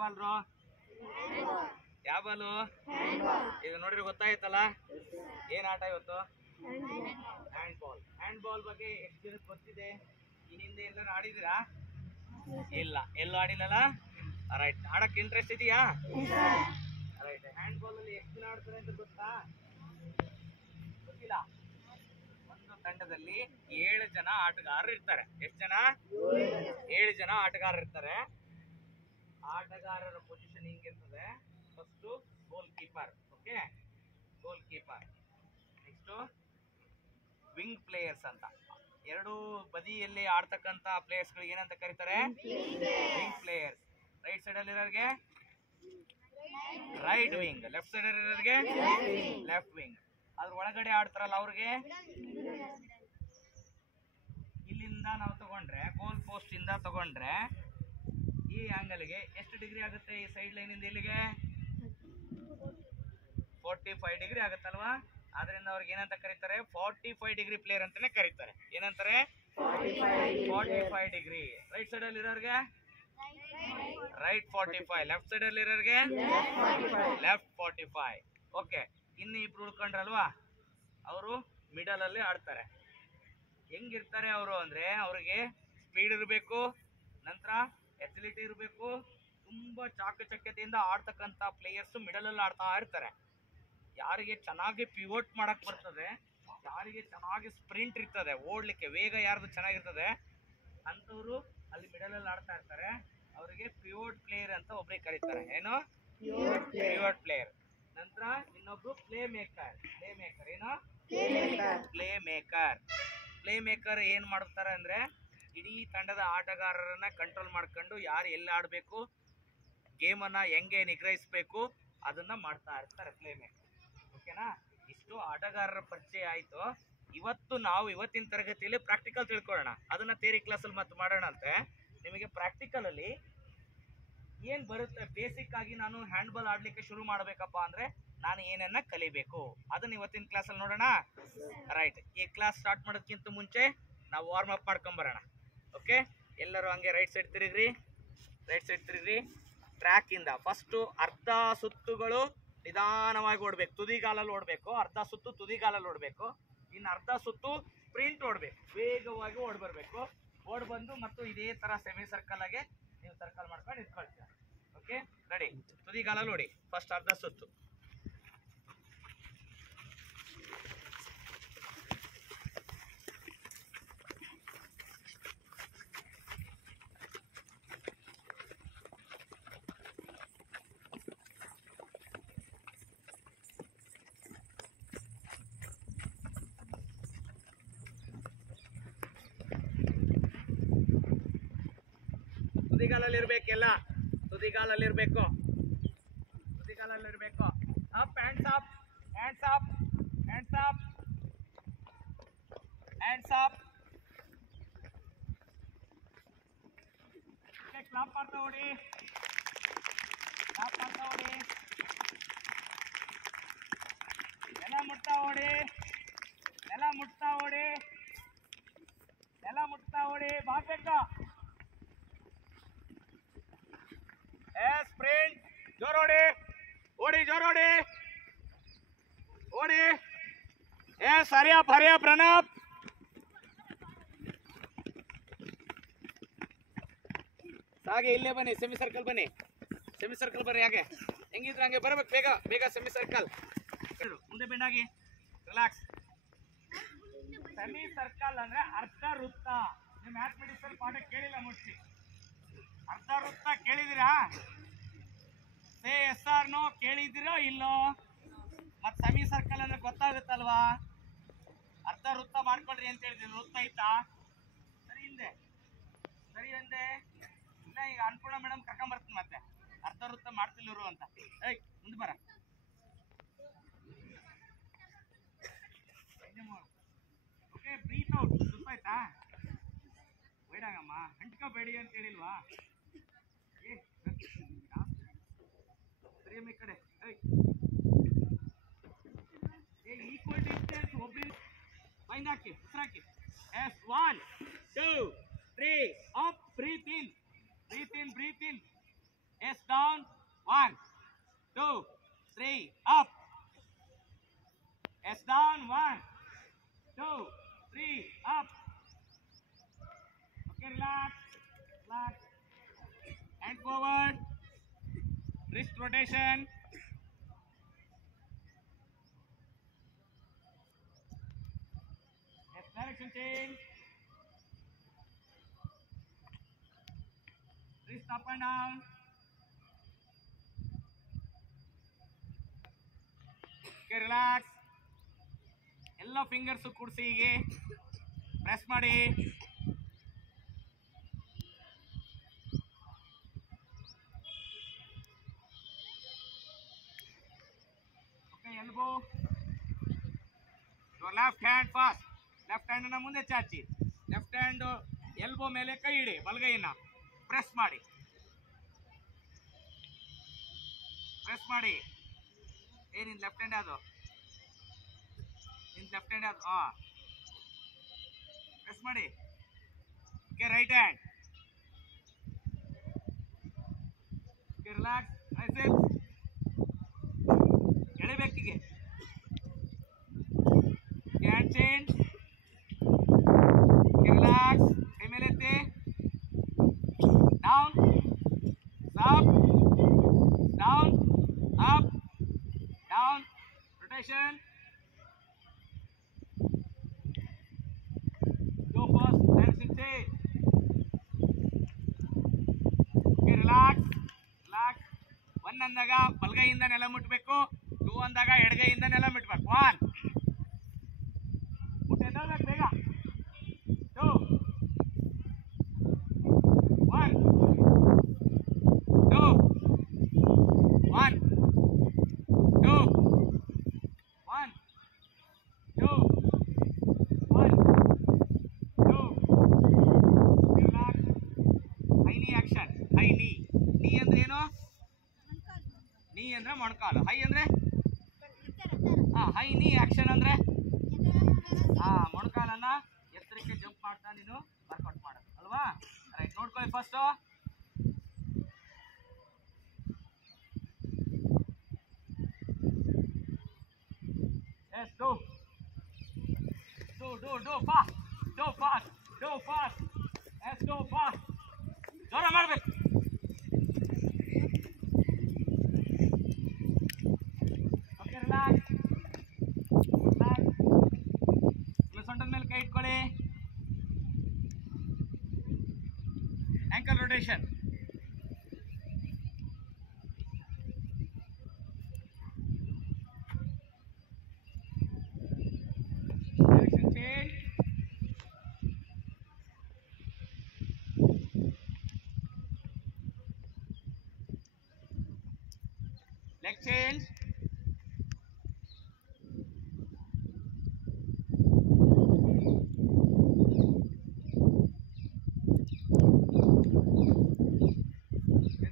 ಬಾಲ್ರು ಯಾವ ಬಾಲು ಈಗ ನೋಡ್ರಿ ಗೊತ್ತಾಯ್ತಲ್ಲ ಏನ್ ಆಟ ಇವತ್ತು ಹ್ಯಾಂಡ್ ಬಾಲ್ ಬಗ್ಗೆ ಎಷ್ಟು ಜನಕ್ಕೆ ಗೊತ್ತಿದೆ ಈ ಹಿಂದೆ ಎಲ್ಲರೂ ಆಡಿದಿರಾ ಇಲ್ಲ ಎಲ್ಲೂ ಆಡಿಲ್ಲಲ್ಲ ರೈಟ್ ಆಡಕ್ಕೆ ಇಂಟ್ರೆಸ್ಟ್ ಇದೆಯಾ ರೈಟ್ ಹ್ಯಾಂಡ್ ಬಾಲ್ ಅಲ್ಲಿ ಎಷ್ಟು ಜನ ಆಡ್ತಾರೆ ಅಂತ ಗೊತ್ತಾ ಗೊತ್ತಿಲ್ಲ ಒಂದು ತಂಡದಲ್ಲಿ 7 ಜನ ಆಟಗಾರರು ಇರ್ತಾರೆ ಎಷ್ಟು ಜನ 7 ಜನ ಆಟಗಾರರು ಇರ್ತಾರೆ ಆಟಗಾರರ ಪೊಸಿಷನ್ ಹಿಂಗಿರ್ತದೆ first goal keeper okay goal keeper next wing players ಅಂತ ಎರಡು ಬದಿಯಲ್ಲಿ ಆಡ್ತಕ್ಕಂತ ಪ್ಲೇಯರ್ಸ್ ಗಳಿಗೆ ಏನಂತ ಕರೀತಾರೆ ವಿಂಗ್ ಪ್ಲೇಯರ್ಸ್ ರೈಟ್ ಸೈಡ್ ಅಲ್ಲಿ ಇರೋರಿಗೆ ರೈಟ್ ವಿಂಗ್ ಲೆಫ್ಟ್ ಸೈಡ್ ಅಲ್ಲಿ ಇರೋರಿಗೆ ಲೆಫ್ಟ್ ವಿಂಗ್ ಅದ್ರ ಒಳಗಡೆ ಆಡ್ತಾರಲ್ಲ ಅವ್ರಿಗೆ ಇಲ್ಲಿಂದ ನಾವು ತಗೊಂಡ್ರೆ ಗೋಲ್ ಪೋಸ್ಟ್ ಇಂದ ತಗೊಂಡ್ರೆ ಈ ಆಂಗಲ್ಗೆ ಎಷ್ಟು ಡಿಗ್ರಿ ಆಗುತ್ತೆ ಈ ಸೈಡ್ ಲೈನ್ ಇಂದ ಇಲ್ಲಿಗೆ 45 ಡಿಗ್ರಿ ಆಗುತ್ತಲ್ವಾ ಆದ್ರಿಂದ ಅವ್ರಿಗೆ ಏನಂತ ಕರೀತಾರೆ 45 ಡಿಗ್ರಿ ಪ್ಲೇಯರ್ ಅಂತಾನೆ ಕರೀತಾರೆ ಏನಂತಾರೆ 45 ಡಿಗ್ರಿ ರೈಟ್ ಸೈಡ್ ಅಲ್ಲಿ ಇರೋರಿಗೆ ರೈಟ್ 45 ಲೆಫ್ಟ್ ಸೈಡ್ ಅಲ್ಲಿ ಇರೋರಿಗೆ ಲೆಫ್ಟ್ 45 ಓಕೆ ಇನ್ನು ಇಬ್ರು ಉಳ್ಕೊಂಡ್ರಲ್ವಾ ಅವರು ಮಿಡಲ್ ಅಲ್ಲಿ ಆಡ್ತಾರೆ ಹೆಂಗಿರ್ತಾರೆ ಅವರು ಅಂದ್ರೆ ಅವ್ರಿಗೆ ಸ್ಪೀಡ್ ಇರಬೇಕು ನಂತರ ಎಥಿಲಿಟಿ ಇರಬೇಕು ತುಂಬಾ ಚಾಕಚಕ್ಯತೆಯಿಂದ ಆಡ್ತಕ್ಕಂತ ಪ್ಲೇಯರ್ಸ್ ಮಿಡಲ್ ಅಲ್ಲಿ ಆಡ್ತಾ ಇರ್ತಾರೆ ಯಾರಿಗೆ ಚೆನ್ನಾಗಿ ಪಿವೋಟ್ ಮಾಡಕ್ ಬರ್ತದೆ ಯಾರಿಗೆ ಚೆನ್ನಾಗಿ ಸ್ಪ್ರಿಂಟ್ ಇರ್ತದೆ ಓಡ್ಲಿಕ್ಕೆ ವೇಗ ಯಾರ್ದು ಚೆನ್ನಾಗಿರ್ತದೆ ಅಂತವ್ರು ಅಲ್ಲಿ ಮಿಡಲ್ ಅಲ್ಲಿ ಆಡ್ತಾ ಇರ್ತಾರೆ ಅವರಿಗೆ ಪಿವೋಟ್ ಪ್ಲೇಯರ್ ಅಂತ ಒಬ್ರಿಗೆ ಕರೀತಾರೆ ಏನು ಪಿವೋಟ್ ಪ್ಲೇಯರ್ ನಂತರ ಇನ್ನೊಬ್ರು ಪ್ಲೇ ಮೇಕರ್ ಏನು ಪ್ಲೇ ಮೇಕರ್ ಏನ್ ಮಾಡ್ತಾರೆ ಅಂದ್ರೆ ಇಡೀ ತಂಡದ ಆಟಗಾರರನ್ನ ಕಂಟ್ರೋಲ್ ಮಾಡ್ಕೊಂಡು ಯಾರು ಎಲ್ಲಿ ಆಡ್ಬೇಕು ಗೇಮ್ ಅನ್ನ ಹೆಂಗೆ ನಿಗ್ರಹಿಸಬೇಕು ಅದನ್ನ ಮಾಡ್ತಾ ಇರ್ತಾರೆ ಪ್ಲೇ ಮೇಕರ್ ಓಕೆನಾ ಇಷ್ಟು ಆಟಗಾರರ ಪರಿಚಯ ಆಯ್ತು ಇವತ್ತಿನ ತರಗತಿಯಲ್ಲಿ ಪ್ರಾಕ್ಟಿಕಲ್ ತಿಳ್ಕೊಳ್ಳೋಣ ಅದನ್ನ ಥಿಯರಿ ಕ್ಲಾಸಲ್ಲಿ ಮತ್ತೆ ಮಾಡೋಣ ಅಂತೆ ನಿಮಗೆ ಪ್ರಾಕ್ಟಿಕಲ್ ಅಲ್ಲಿ ಏನ್ ಬರುತ್ತೆ ಬೇಸಿಕ್ ಆಗಿ ನಾನು ಹ್ಯಾಂಡ್ ಬಾಲ್ ಆಡ್ಲಿಕ್ಕೆ ಶುರು ಮಾಡ್ಬೇಕಪ್ಪ ಅಂದ್ರೆ ನಾನು ಏನನ್ನ ಕಲಿಬೇಕು ಅದನ್ನ ಇವತ್ತಿನ ಕ್ಲಾಸಲ್ಲಿ ನೋಡೋಣ ರೈಟ್ ಈ ಕ್ಲಾಸ್ ಸ್ಟಾರ್ಟ್ ಮಾಡೋದಕ್ಕಿಂತ ಮುಂಚೆ ನಾವು ವಾರ್ಮ್ ಅಪ್ ಮಾಡ್ಕೊಂಡ್ ಬರೋಣ ಓಕೆ ಎಲ್ಲರೂ ಹಂಗೆ ರೈಟ್ ಸೈಡ್ ತಿರುಗ್ರಿ ಟ್ರ್ಯಾಕ್ ಇಂದ ಫಸ್ಟ್ ಅರ್ಧ ಸುತ್ತುಗಳು ನಿಧಾನವಾಗಿ ಓಡ್ಬೇಕು ತುದಿಗಾಲಲ್ಲಿ ಓಡ್ಬೇಕು ಅರ್ಧ ಸುತ್ತು ತುದಿಗಾಲಲ್ಲಿ ಓಡ್ಬೇಕು ಇನ್ನು ಅರ್ಧ ಸುತ್ತು ಸ್ಪ್ರಿಂಟ್ ಓಡ್ಬೇಕು ವೇಗವಾಗಿ ಓಡ್ ಬರ್ಬೇಕು ಓಡ್ ಬಂದು ಮತ್ತು ಇದೇ ತರ ಸೆಮಿ ಸರ್ಕಲ್ ಆಗಿ ನೀವು ಸರ್ಕಲ್ ಮಾಡ್ಕೊಂಡು ನಿಂತ್ಕೊಳ್ತೀರ ಓಕೆ ರೆಡಿ ತುದಿಗಾಲಲ್ಲಿ ಓಡಿ ಫಸ್ಟ್ ಅರ್ಧ ಸುತ್ತು ತುದಿಗಾಲಲ್ಲಿರ್ಬೇಕು ಅಪ್ ಹ್ಯಾಂಡ್ಸ್ ಅಪ್ ಕ್ಲಾಪ್ ಮಾಡ್ತಾ ಓಡಿ ನೆಲ ಮುಟ್ತಾ ಓಡಿ ಬಾಗ್ಬೇಕು ಸ್ಪ್ರಿಂಟ್ ಜೋರೋಡಿ ಹರಿಯ ಪ್ರಣಾಪ್ ಹಾಗೆ ಇಲ್ಲೇ ಬನ್ನಿ ಸೆಮಿ ಸರ್ಕಲ್ ಬನ್ನಿ ಹಾಗೆ ಹೆಂಗಿದ್ರು ಹಂಗೆ ಬರ್ಬೇಕು ಬೇಗ ಸೆಮಿ ಸರ್ಕಲ್ ಮುಂದೆ ಬೆಂಡಾಗಿ ರಿಲ್ಯಾಕ್ಸ್ ಸೆಮಿ ಸರ್ಕಲ್ ಅಂದ್ರೆ ಅರ್ಧ ವೃತ್ತ ನೀವು ಮ್ಯಾಥಮೆಟಿಕ್ಸ್ ಅಲ್ಲಿ ಪಾಠ ಕೇಳಿಲ್ಲ ಮೋಸ್ಟ್ಲಿ ಅರ್ಧ ವೃತ್ತ ಕೇಳಿದಿರಾ ಸೇ ಎಸ್ ಆರ್ ನೋ ಕೇಳಿದಿರೋ ಇಲ್ಲೋ ಮತ್ ಸೆಮಿ ಸರ್ಕಲ್ ಅಂದ್ರೆ ಗೊತ್ತಾಗುತ್ತಲ್ವಾ ಅರ್ಧ ವೃತ್ತ ಮಾಡ್ಕೊಳ್ರಿ ಅಂತ ಹೇಳಿದ್ರಿ ವೃತ್ತ ಐತಾ ಸರಿ ಹಿಂದೆ ಇಲ್ಲ ಈಗ ಅನ್ಪೂರ್ಣ ಮೇಡಮ್ ಕರ್ಕೊಂಬರ್ತೀನಿ ಮತ್ತೆ ಅರ್ಧ ವೃತ್ತ ಮಾಡ್ತಿಲ್ಲರು ಅಂತ ಮುಂದೆ ಬರ ಓಕೆ ಬ್ರೀತ್ ಔಟ್ ಗೊತ್ತಾಯ್ತಾ ಬೇಡಾಗಮ್ಮ ಅಂಟ್ಕೋಬೇಡಿ ಅಂತ ಹೇಳಿಲ್ವಾ ಸರಿ ಈ ಕಡೆ ಈಕ್ವಲ್ ಡಿಸ್ಟೆನ್ಸ್ ಒಬ್ರು mind hockey hockey S 1 2 3 up breathe in S down. 1, 2, 3, up. S down. 1, 2, 3, up. Okay, relax. Relax. Hand forward. Wrist rotation. Yes, direction change. Wrist up and down. Okay, relax. ಎಲ್ಲ fingers ಕೂಡಿಸಿ ಹೀಗೆ press ಮಾಡಿ. Okay, elbow your left hand fast. Left hand ಅನ್ನ ಮುಂದೆ ಚಾಚಿ. Left hand elbow ಮೇಲೆ ಕೈ ಇಡಿ, ಬಲಗೈನ press ಮಾಡಿ. ಪ್ರೆಸ್ ಮಾಡಿ. ನಿನ್ ಲೆಫ್ಟ್ ಹ್ಯಾಂಡ್ ಅದು, ನಿನ್ ಲೆಫ್ಟ್ ಹ್ಯಾಂಡ್ ಅದು. ಪ್ರೆಸ್ ಮಾಡಿ. Okay, right hand. Okay, relax. Triceps ಎಳಿಬೇಕಿಗೆ. Hand change. ರಿಲ್ಯಾಕ್ಸ್. ಕೈ ಮೇಲೆ ಎತ್ತಿ. Down, up, down, up, down. Rotation. Go first, direction change. Okay, relax. Relax. 1 ಅಂದಾಗ ಬಲಗೈಯಿಂದ ನೆಲ ಮುಟ್ಟಬೇಕು. 2 ಅಂದಾಗ ಎಡಗೈಯಿಂದ ನೆಲ ಮುಟ್ಟಬೇಕು. 1 ಮುಟ್ಟೆದೋಗ್ಬೇಕು ಬೇಗ. 2 1 2 1 2 1 2 1 2. Relax. High knee action. High knee. Knee ಅಂದ್ರೆ ಏನು? knee ಅಂದ್ರೆ ಮೊಣಕಾಲು. ಹೈ ಅಂದ್ರೆ ಹೈ knee action ಅಂದ್ರೆ ಮೊಣಕಾಲನ್ನ ಎತ್ತರಕ್ಕೆ ಜಂಪ್ ಮಾಡ್ತಾ ನೀನು ವರ್ಕೌಟ್ ಮಾಡೋದು ಅಲ್ವಾ? ರೈಟ್, ನೋಡ್ಕೊಳ್ಳಿ first. Yes, do fast. Do fast. Do fast. Yes, do fast. ಜೋರ ಮಾಡ್ಬೇಕು. Okay, relax. ರಿಲ್ಯಾಕ್ಸ್. ಸೊಂಟದ ಮೇಲೆ ಕೈ ಇಟ್ಕೊಳ್ಳಿ. Ankle rotation. Direction change. Leg change.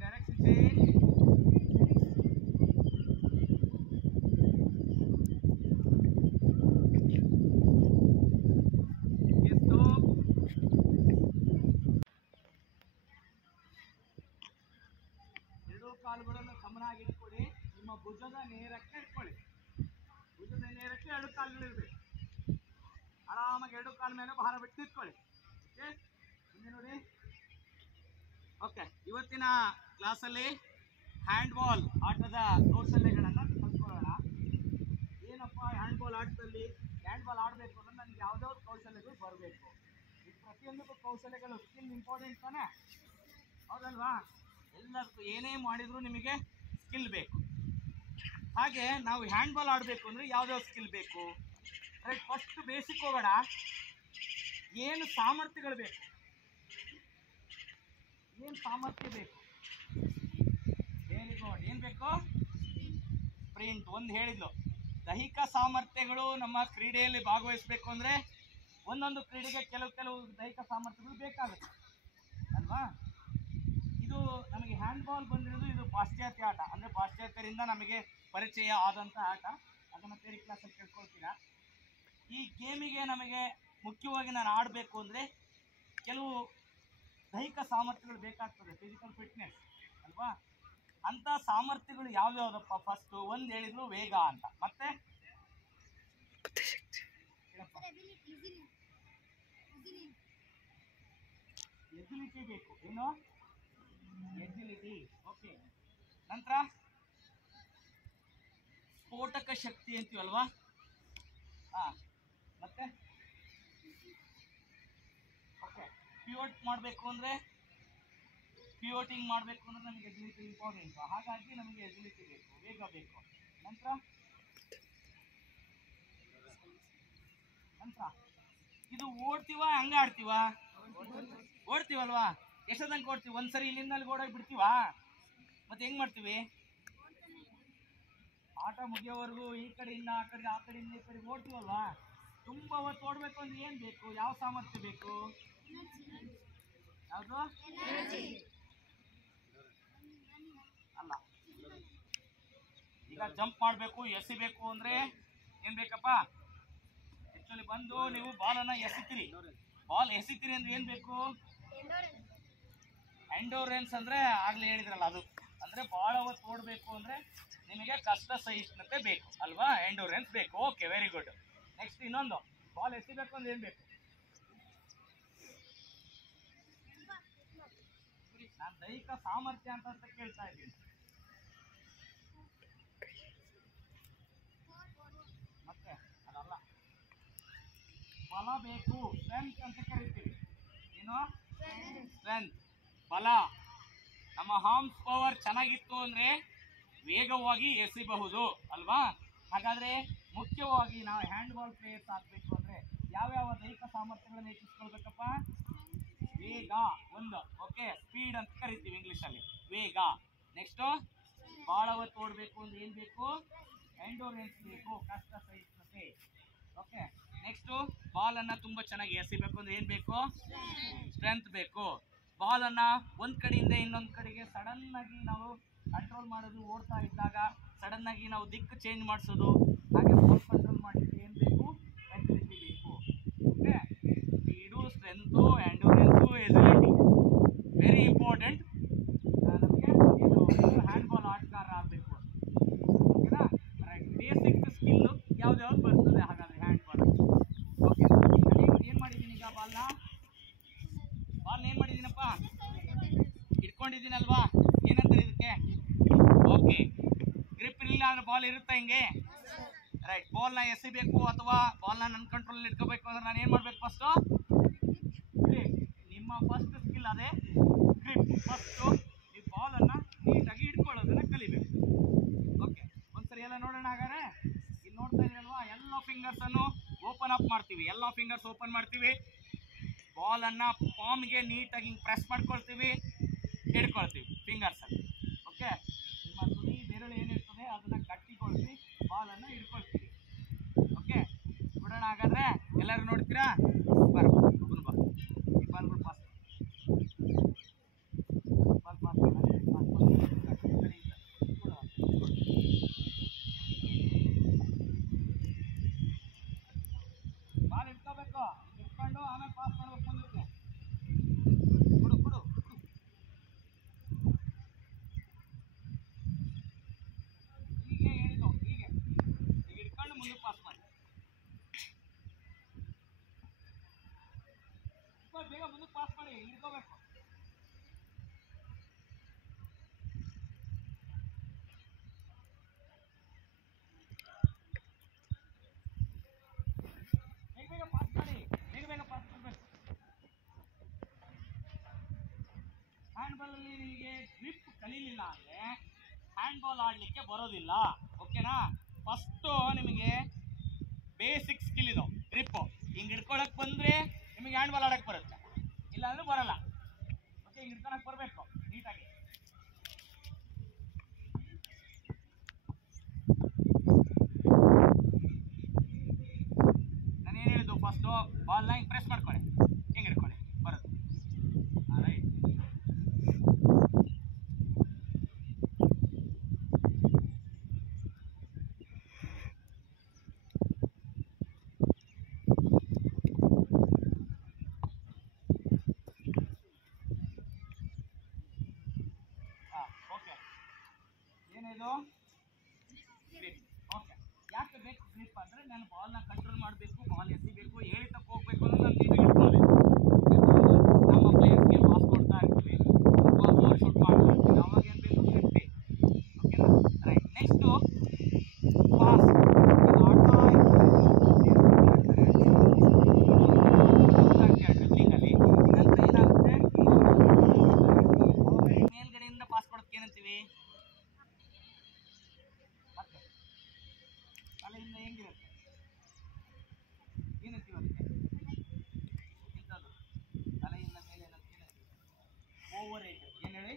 Direction change. ಎರಡೂ ಕಾಲುಗಳನ್ನು ಸಮನಾಗಿ ಇಟ್ಕೊಳ್ಳಿ. ನಿಮ್ಮ ಭುಜದ ನೇರಕ್ಕೆ ಇಟ್ಕೊಳ್ಳಿ. ಭುಜದ ನೇರಕ್ಕೆ ಎರಡು ಕಾಲುಗಳು ಇರಬೇಕು. ಆರಾಮಾಗಿ ಎರಡು ಕಾಲ ಮೇಲೆ ಭಾರ ಬಿಟ್ಟು ಇಟ್ಕೊಳ್ಳಿ. ಓಕೆ, ಮುಂದೆ ನೋಡಿ. ಓಕೆ, ಇವತ್ತಿನ ಕ್ಲಾಸಲ್ಲಿ ಹ್ಯಾಂಡ್ ಬಾಲ್ ಆಟದ ಕೌಶಲ್ಯಗಳನ್ನು ಕಲ್ತ್ಕೊಳ್ಳೋಣ. ಏನಪ್ಪ ಹ್ಯಾಂಡ್ ಬಾಲ್ ಆಟದಲ್ಲಿ? ಹ್ಯಾಂಡ್ ಬಾಲ್ ಆಡಬೇಕು ಅಂದ್ರೆ ನನಗೆ ಯಾವುದಾದ್ರು ಕೌಶಲ್ಯಗಳು ಬರಬೇಕು. ಈ ಪ್ರತಿಯೊಂದಕ್ಕೂ ಕೌಶಲ್ಯಗಳು, ಸ್ಕಿಲ್ ಇಂಪಾರ್ಟೆಂಟ್ ತಾನೇ, ಹೌದಲ್ವಾ? ಎಲ್ಲದಕ್ಕೂ ಏನೇ ಮಾಡಿದರೂ ನಿಮಗೆ ಸ್ಕಿಲ್ ಬೇಕು. ಹಾಗೆ ನಾವು ಹ್ಯಾಂಡ್ ಬಾಲ್ ಆಡಬೇಕು ಅಂದರೆ ಯಾವ್ದಾವ್ದು ಸ್ಕಿಲ್ ಬೇಕು? ರೈಟ್, ಫಸ್ಟ್ ಬೇಸಿಕ್ ಹೋಗೋಣ. ಏನು ಸಾಮರ್ಥ್ಯಗಳು ಬೇಕು? ಏನು ಸಾಮರ್ಥ್ಯ ಬೇಕು? Very good. ಏನು ಬೇಕು? ಸ್ಪ್ರಿಂಟ್. ಒಂದು ಹೇಳಿದ್ಲು, ದೈಹಿಕ ಸಾಮರ್ಥ್ಯಗಳು ನಮ್ಮ ಕ್ರೀಡೆಯಲ್ಲಿ ಭಾಗವಹಿಸಬೇಕು ಅಂದರೆ ಒಂದೊಂದು ಕ್ರೀಡೆಗೆ ಕೆಲವು ದೈಹಿಕ ಸಾಮರ್ಥ್ಯಗಳು ಬೇಕಾಗುತ್ತೆ ಅಲ್ವಾ? ಇದು ನಮಗೆ ಹ್ಯಾಂಡ್ ಬಾಲ್ ಬಂದಿರೋದು ಇದು ಪಾಶ್ಚಾತ್ಯ ಆಟ, ಅಂದರೆ ಪಾಶ್ಚಾತ್ಯರಿಂದ ನಮಗೆ ಪರಿಚಯ ಆದಂಥ ಆಟ. ಅದನ್ನು ಥಿಯರಿ ಕ್ಲಾಸಲ್ಲಿ ಕೇಳ್ಕೊಳ್ತೀರಾ. ಈ ಗೇಮಿಗೆ ನಮಗೆ ಮುಖ್ಯವಾಗಿ ನಾನು ಆಡಬೇಕು ಅಂದರೆ ಕೆಲವು ದೈಹಿಕ ಸಾಮರ್ಥ್ಯಗಳು ಬೇಕಾಗ್ತದೆ, ಫಿಸಿಕಲ್ ಫಿಟ್ನೆಸ್ ಅಲ್ವಾ? ಸಾಮರ್ಥ್ಯಗಳು ಯಾವ್ಯಾವ್ದಪ್ಪ? ಫಸ್ಟ್ ಒಂದ್ ಹೇಳಿದ್ರು ವೇಗ ಅಂತ, ಮತ್ತೆ ಎಜಿಲಿಟಿ ಬೇಕು. ಏನು ಎಜಿಲಿಟಿ? ಓಕೆ. ನಂತರ ಸ್ಫೋಟಕ ಶಕ್ತಿ ಅಂತೀವಲ್ವಾ? ಹಾ, ಮತ್ತೆ ಓಕೆ. ಪಿವೋಟ್ ಮಾಡಬೇಕು ಅಂದ್ರೆ, ಪಿವೋಟಿಂಗ್ ಮಾಡಬೇಕು ಅಂದ್ರೆ ನಮಗೆ ಎಜಿಲಿಟಿ ಇಂಪಾರ್ಟೆಂಟ್. ಹಾಗಾಗಿ ನಮಗೆ ಎಜಿಲಿಟಿ ಬೇಕು, ವೇಗ ಬೇಕು. ನಂತರ ಇದು ಓಡ್ತೀವ ಹಂಗ ಆಡ್ತೀವ? ಓಡ್ತೀವಲ್ವಾ? ಎಷ್ಟೊತ್ತಂಕ ಓಡ್ತೀವಿ? ಒಂದ್ಸರಿ ಇಲ್ಲಿಂದ ಅಲ್ಲಿ ಓಡೋಗಿ ಬಿಡ್ತೀವಾ? ಮತ್ತೆ ಹೆಂಗ್ ಮಾಡ್ತೀವಿ? ಆಟ ಮುಗಿಯೋವರೆಗೂ ಈ ಕಡೆಯಿಂದ ಆ ಕಡೆಗೆ, ಆ ಕಡೆಯಿಂದ ಈ ಕಡೆಗೆ ಓಡ್ತೀವಲ್ವಾ? ತುಂಬಾ ಹೊತ್ತು ಓಡ್ಬೇಕು ಅಂದ್ರೆ ಏನ್ ಬೇಕು? ಯಾವ ಸಾಮರ್ಥ್ಯ ಬೇಕು? ಯಾವುದು? ಅಲ್ಲ. ಈಗ ಜಂಪ್ ಮಾಡ್ಬೇಕು, ಎಸಿಬೇಕು ಅಂದ್ರೆ ಏನ್ ಬೇಕಪ್ಪ? ಆಕ್ಚುಲಿ ಬಂದು ನೀವು ಬಾಲ್ ಅನ್ನ ಎಸಿತೀರಿ. ಬಾಲ್ ಎಸಿತೀರಿ ಅಂದ್ರೆ ಏನ್ ಬೇಕು? ಎಂಡೋರೆನ್ಸ್ ಅಂದ್ರೆ ಆಗ್ಲೇ ಹೇಳಿದ್ರಲ್ಲ, ಅದು ಅಂದ್ರೆ ಬಹಳ ಹೊತ್ತು ಓಡಬೇಕು ಅಂದ್ರೆ ನಿಮಗೆ ಕಷ್ಟ ಸಹಿಷ್ಣುತೆ ಬೇಕು ಅಲ್ವಾ? ಎಂಡೋರೆನ್ಸ್ ಬೇಕು. Okay, very good. ನೆಕ್ಸ್ಟ್ ಇನ್ನೊಂದು, ಬಾಲ್ ಎಸಿಬೇಕು ಅಂದ್ರೆ ಏನ್ ಬೇಕು? ನಾನು ದೈಹಿಕ ಸಾಮರ್ಥ್ಯ ಅಂತ ಕೇಳ್ತಾ ಇದ್ದೀನಿ. ಮತ್ತೆ ಅದಲ್ಲ, ಬಲ ಬೇಕು, ಸ್ಟ್ರೆಂತ್ ಅಂತ ಕರಿತೀವಿ. ಏನು? ಸ್ಟ್ರೆಂತ್, ಬಲ. ನಮ್ಮ ಹಾರ್ಮ್ಸ್ ಪವರ್ ಚೆನ್ನಾಗಿತ್ತು ಅಂದ್ರೆ ವೇಗವಾಗಿ ಎಸಿಬಹುದು ಅಲ್ವಾ? ಹಾಗಾದ್ರೆ ಮುಖ್ಯವಾಗಿ ನಾವು ಹ್ಯಾಂಡ್ ಬಾಲ್ ಪ್ಲೇಯರ್ಸ್ ಆಗ್ಬೇಕು ಅಂದ್ರೆ ಯಾವ್ಯಾವ ದೈಹಿಕ ಸಾಮರ್ಥ್ಯಗಳನ್ನು ಹೆಚ್ಚಿಸ್ಕೊಳ್ಬೇಕಪ್ಪ? ವೇಗ ಒಂದು, ಓಕೆ, ಸ್ಪೀಡ್ ಅಂತ ಕರಿತೀವಿ ಇಂಗ್ಲಿಷ್ ಅಲ್ಲಿ, ವೇಗ. ನೆಕ್ಸ್ಟ್, ಬಹಳ ಹೊತ್ತು ಓಡಬೇಕು ಅಂದ್ರೆ ಏನ್ ಬೇಕು? ಎಂಡೋರೆನ್ಸ್ ಬೇಕು, ಕಷ್ಟ ಸಹಿಷ್ಣುತೆ. ಓಕೆ. ನೆಕ್ಸ್ಟ್, ಬಾಲ್ ಅನ್ನ ತುಂಬಾ ಚೆನ್ನಾಗಿ ಎಸಿಬೇಕು ಅಂದ್ರೆ ಏನ್ ಬೇಕು? ಸ್ಟ್ರೆಂತ್ ಬೇಕು. ಬಾಲ್ ಅನ್ನ ಒಂದ್ ಕಡೆಯಿಂದ ಇನ್ನೊಂದ್ ಕಡೆಗೆ ಸಡನ್ ಆಗಿ ನಾವು ಕಂಟ್ರೋಲ್ ಮಾಡೋದು, ಓಡ್ತಾ ಇದ್ದಾಗ ಸಡನ್ ಆಗಿ ನಾವು ದಿಕ್ಕು ಚೇಂಜ್ ಮಾಡಿಸೋದು, ಹಾಗೆ ಬಾಲ್ ಕಂಟ್ರೋಲ್ ಮಾಡಲಿಕ್ಕೆ ಏನ್ ಬೇಕು? ಎಜಿಲಿಟಿ ಬೇಕು. Okay, speed, strength, endurance, agility very important. ನಮಗೆ ಇದು ಹ್ಯಾಂಡ್ ಬಾಲ್ ಆಟಗಾರ ಆಗಬೇಕು. ಓಕೆನಾ? ರೈಟ್. ಬೇಸಿಕ್ ಸ್ಕಿಲ್ ಯಾವ್ದು ಬರ್ತದೆ ಹಾಗಾದ್ರೆ ಹ್ಯಾಂಡ್ ಬಾಲ್? ಓಕೆ, ಏನ್ ಮಾಡಿದ್ದೀನಿ ಈಗ? ಬಾಲ್ನ ಏನ್ ಮಾಡಿದ್ದೀನಪ್ಪ? ಇಟ್ಕೊಂಡಿದ್ದೀನಲ್ವಾ? ಏನಂತಾರೆ ಇದಕ್ಕೆ? ಓಕೆ. ಗ್ರಿಪ್ ಇಲ್ಲ ಅಂದ್ರೆ ಬಾಲ್ ಇರುತ್ತಾ ಹಿಂಗೆ? ರೈಟ್. ಬಾಲ್ನ ಎಸಿಬೇಕು ಅಥವಾ ಬಾಲ್ನ ನನ್ನ ಕಂಟ್ರೋಲ್ ಇಟ್ಕೋಬೇಕು ಅಂದ್ರೆ ನಾನು ಏನ್ ಮಾಡ್ಬೇಕು? First grip. ನಿಮ್ಮ ಫಸ್ಟ್ ಸ್ಕಿಲ್ ಅದೇ ಗ್ರಿಪ್. ಫಸ್ಟ್ ಈ ಬಾಲ್ ಅನ್ನ ನೀಟಾಗಿ ಇಟ್ಕೊಳ್ಳೋದನ್ನ ಕಲಿಬೇಕು. ಓಕೆ, ಒಂದ್ಸರಿ ಎಲ್ಲ ನೋಡೋಣ ಹಾಗಾದ್ರೆ. ಇಲ್ಲಿ ನೋಡ್ತಾ ಇದೀರಲ್ವಾ? ಎಲ್ಲ ಫಿಂಗರ್ಸ್ ಅನ್ನು ಓಪನ್ ಅಪ್ ಮಾಡ್ತೀವಿ. ಎಲ್ಲ ಫಿಂಗರ್ಸ್ ಓಪನ್ ಮಾಡ್ತೀವಿ. ಬಾಲ್ ಅನ್ನ ಪಾಮ್ಗೆ ನೀಟಾಗಿ ಪ್ರೆಸ್ ಮಾಡ್ಕೊಳ್ತೀವಿ, ಹಿಡ್ಕೊಳ್ತೀವಿ ಫಿಂಗರ್ಸ್ ಅಲ್ಲಿ. ಓಕೆ, ನಿಮ್ಮ ತುದಿ ಬೆರಳು ಏನಿರ್ತದೆ ಅದನ್ನ ಗಟ್ಟಿಗೊಳಿಸಿ ಬಾಲ್ ಅನ್ನ ಹಿಡ್ಕೊಳ್ತೀವಿ. ಓಕೆ, ಬಿಡೋಣ ಹಾಗಾದ್ರೆ. ಎಲ್ಲರೂ ನೋಡ್ತೀರಾ? ಬರ್ಬೋದು ಬಾ, ಈ ಬಾಲ್ಗಳು ಪಾಸ್ ಬಾಲ್ ಇಟ್ಕೋಬೇಕು. ಇಟ್ಕೊಂಡು ಆಮೇಲೆ ಪಾಸ್ ಮಾಡ್ಬೇಕು ಮುಂದಕ್ಕೆ. ಕೊಡು ಕೊಡು. ಹೀಗೆ ಹೇಳಿದ್ದು, ಹೀಗೆ ಈಗ ಇಟ್ಕೊಂಡು ಮುಂದಕ್ಕೆ ಪಾಸ್ ಮಾಡಿ. ಬೇಗ ಮುಂದಕ್ಕೆ ಪಾಸ್ ಮಾಡಿ, ಹಿಡ್ಕೋಬೇಕು. ಬೇಗ ಪಾಸ್ ಮಾಡಿ, ಬೇಗ ಪಾಸ್ ಮಾಡಬೇಕು. ಹ್ಯಾಂಡ್ ಬಾಲ್ ಅಲ್ಲಿ ನಿಮಗೆ ಗ್ರಿಪ್ ಕಲೀಲಿಲ್ಲ ಅಂದ್ರೆ ಹ್ಯಾಂಡ್ ಬಾಲ್ ಆಡ್ಲಿಕ್ಕೆ ಬರೋದಿಲ್ಲ. ಓಕೆನಾ? ಫಸ್ಟ್ ನಿಮಗೆ ಬೇಸಿಕ್ ಸ್ಕಿಲ್ ಇದು ಗ್ರಿಪ್. ಹಿಂಗ್ ಹಿಡ್ಕೊಳಕ್ ಬಂದ್ರೆ ನಿಮಗೆ ಹ್ಯಾಂಡ್ ಬಾಲ್ ಆಡಕ್ ಬರುತ್ತೆ, ಇಲ್ಲ ಅಂದ್ರೆ ಬರಲ್ಲ. ಓಕೆ, ಹಿಂಗ್ ಹಿಡ್ಕೊಳಕ್ ಬರ್ಬೇಕು ನೀಟಾಗಿ. ನಾನು ಏನ್ ಹೇಳಿದ್ದು? ಫಸ್ಟ್ ಬಾಲ್ನ ಹಿಂಗ್ ಪ್ರೆಸ್ ಮಾಡ್ಕೊಳ್ಳಿ, ಹಿಂಗ್ ಹಿಡ್ಕೊಳ್ಳಿ, ಬರುತ್ತೆ. ರೈಟ್. ಏನಿದು ಗ್ರಿಪ್. ಓಕೆ, ಯಾಕೆ ಬೇಕು ಗ್ರಿಪ್ ಅಂದ್ರೆ ನಾನು ಬಾಲ್ನ ಕಂಟ್ರೋಲ್ ಮಾಡಬೇಕು, ಬಾಲ್ ಎಸಿಬೇಕು, ಹೇಳಿ ತಕ್ಕ ಹೋಗ್ಬೇಕು ಅನ್ನೋದು ನಾನು ನೀಟಾಗಿ ಇಟ್ಕೊಳ್ಬೇಕು. ನಮ್ಮ ಪ್ಲೇಯರ್ಸ್ಗೆ ಪಾಸ್ ಕೊಡ್ತಾ ಇರ್ತೀವಿ, ಗೋಲ್ ಶೂಟ್ ಮಾಡ್ತಾ ಇರ್ತೀವಿ, ಅವಾಗ ಏನು ಬೇಕು ಗ್ರಿಪ್ ಬೇಕು. ಓಕೆನಾ? ರೈಟ್. Next pass. ಆಡ್ತಾ ಡ್ರಿಬ್ಲಿಂಗಲ್ಲಿ ನಂತರ ಏನಾಗುತ್ತೆ, ಮೇಲ್ಗಡೆಯಿಂದ ಪಾಸ್ ಕೊಡೋದಕ್ಕೆ ಏನಂತೀವಿ, ಮತ್ತೆ ತಲೆಯಿಂದ ಹೆಂಗಿರುತ್ತೆ ಏನಂತೀವಿ ಅದಕ್ಕೆ, ಇಂಥದ್ದು ತಲೆಯಿಂದ ಮೇಲೆ ಏನಂತೀವಿ, ಓವರ್ ಹೆಡ್. ಏನು ಹೇಳಿ,